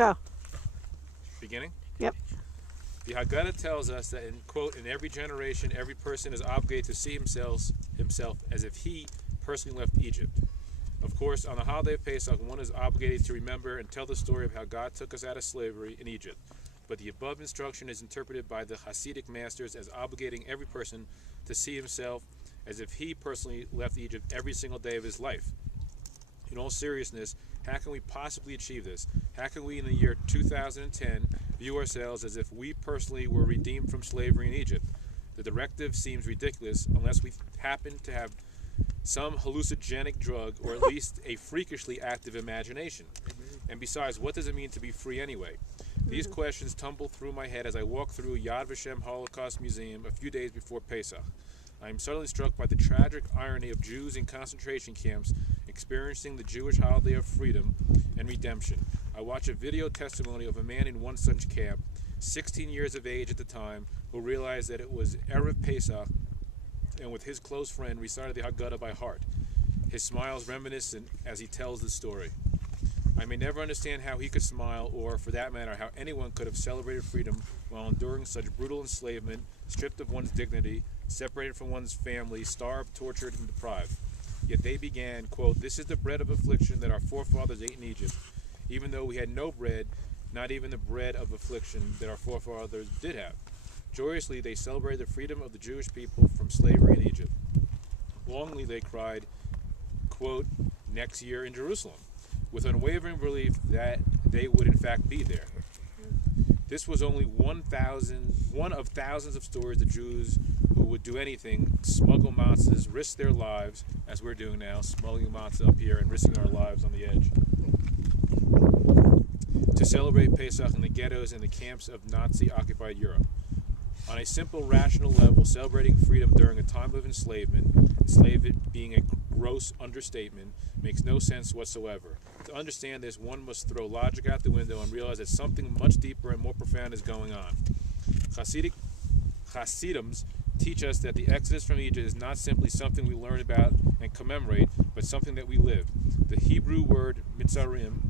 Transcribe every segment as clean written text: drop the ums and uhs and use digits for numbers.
Go. Beginning? Yep. The Haggadah tells us that, quote, in every generation, every person is obligated to see himself as if he personally left Egypt. Of course, on the holiday of Pesach, one is obligated to remember and tell the story of how God took us out of slavery in Egypt. But the above instruction is interpreted by the Hasidic masters as obligating every person to see himself as if he personally left Egypt every single day of his life. In all seriousness, how can we possibly achieve this? How can we, in the year 2010, view ourselves as if we personally were redeemed from slavery in Egypt? The directive seems ridiculous unless we happen to have some hallucinogenic drug or at least a freakishly active imagination. And besides, what does it mean to be free anyway? These questions tumble through my head as I walk through Yad Vashem Holocaust Museum a few days before Pesach. I am suddenly struck by the tragic irony of Jews in concentration camps experiencing the Jewish holiday of freedom and redemption. I watch a video testimony of a man in one such camp, 16 years of age at the time, who realized that it was Erev Pesach, and with his close friend recited the Haggadah by heart. His smile is reminiscent as he tells the story. I may never understand how he could smile, or, for that matter, how anyone could have celebrated freedom while enduring such brutal enslavement, stripped of one's dignity, separated from one's family, starved, tortured, and deprived. Yet they began, quote, "This is the bread of affliction that our forefathers ate in Egypt, even though we had no bread, not even the bread of affliction that our forefathers did have." Joyously, they celebrated the freedom of the Jewish people from slavery in Egypt. Longingly, they cried, quote, "Next year in Jerusalem," with unwavering belief that they would in fact be there. This was only one of thousands of stories of Jews who would do anything, smuggle matzahs, risk their lives, as we're doing now, smuggling matzah up here and risking our lives on the edge, to celebrate Pesach in the ghettos and the camps of Nazi-occupied Europe. On a simple, rational level, celebrating freedom during a time of enslavement being a gross understatement, makes no sense whatsoever. To understand this, one must throw logic out the window and realize that something much deeper and more profound is going on. Hasidims teach us that the exodus from Egypt is not simply something we learn about and commemorate, but something that we live. The Hebrew word Mitzarim,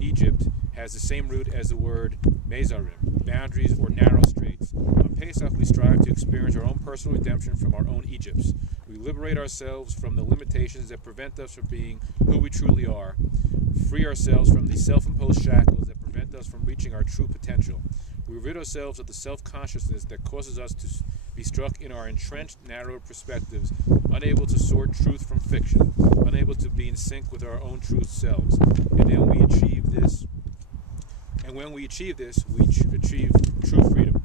Egypt, has the same root as the word Mezarim, boundaries or narrow straits. On Pesach, we strive to experience our own personal redemption from our own Egypts. We liberate ourselves from the limitations that prevent us from being who we truly are, free ourselves from the self-imposed shackles that prevent us from reaching our true potential. We rid ourselves of the self-consciousness that causes us to be struck in our entrenched, narrow perspectives, unable to sort truth from fiction, unable to be in sync with our own true selves. And then we achieve this. And when we achieve this, we achieve true freedom.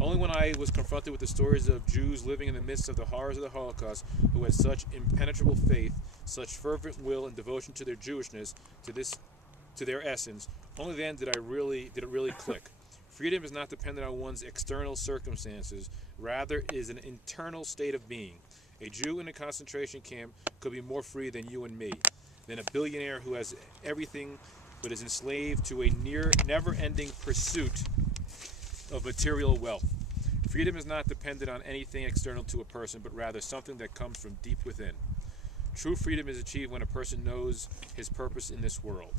Only when I was confronted with the stories of Jews living in the midst of the horrors of the Holocaust, who had such impenetrable faith, such fervent will and devotion to their Jewishness, to their essence, only then did it really click. Freedom is not dependent on one's external circumstances, rather it is an internal state of being. A Jew in a concentration camp could be more free than you and me, than a billionaire who has everything but is enslaved to a never-ending pursuit of material wealth. Freedom is not dependent on anything external to a person, but rather something that comes from deep within. True freedom is achieved when a person knows his purpose in this world.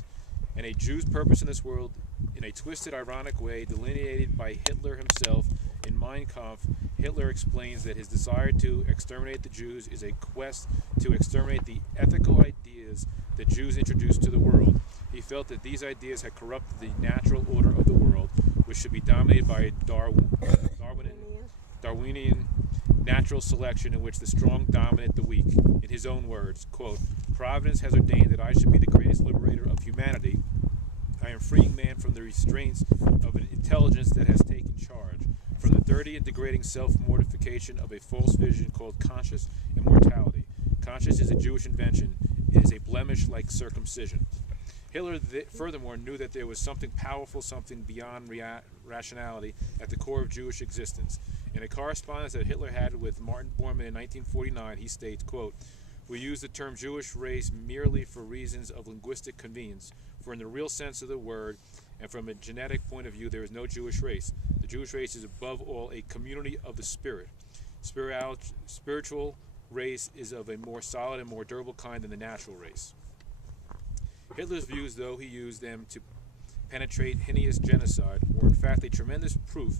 And a Jew's purpose in this world, in a twisted, ironic way, delineated by Hitler himself in Mein Kampf, Hitler explains that his desire to exterminate the Jews is a quest to exterminate the ethical ideas that Jews introduced to the world. He felt that these ideas had corrupted the natural order of the world, which should be dominated by a Darwinian natural selection in which the strong dominate the weak. In his own words, quote, "Providence has ordained that I should be the greatest liberator of humanity. I am freeing man from the restraints of an intelligence that has taken charge, from the dirty and degrading self-mortification of a false vision called conscious immortality. Conscious is a Jewish invention. It is a blemish like circumcision." Hitler, furthermore, knew that there was something powerful, something beyond rationality at the core of Jewish existence. In a correspondence that Hitler had with Martin Bormann in 1949, he states, quote, "We use the term Jewish race merely for reasons of linguistic convenience, for in the real sense of the word, and from a genetic point of view, there is no Jewish race. The Jewish race is above all a community of the spirit. Spiritual race is of a more solid and more durable kind than the natural race." Hitler's views, though he used them to penetrate heinous genocide were in fact a tremendous proof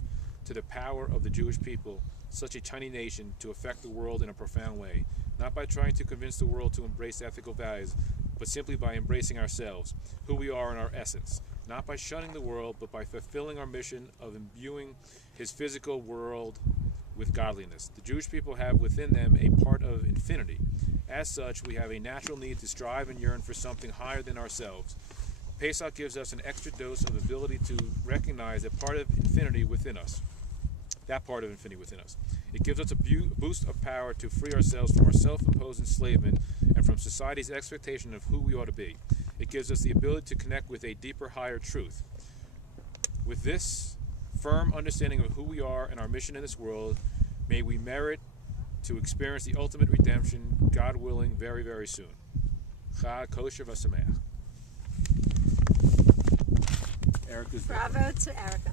to the power of the Jewish people, such a tiny nation, to affect the world in a profound way, not by trying to convince the world to embrace ethical values, but simply by embracing ourselves, who we are in our essence, not by shunning the world, but by fulfilling our mission of imbuing his physical world with godliness. The Jewish people have within them a part of infinity. As such, we have a natural need to strive and yearn for something higher than ourselves. Pesach gives us an extra dose of ability to recognize that part of infinity within us. That part of infinity within us. It gives us a boost of power to free ourselves from our self-imposed enslavement and from society's expectation of who we ought to be. It gives us the ability to connect with a deeper, higher truth. With this firm understanding of who we are and our mission in this world, may we merit to experience the ultimate redemption, God willing, very, very soon. Chag kosher v'sameach. Erica's Bravo to Erica.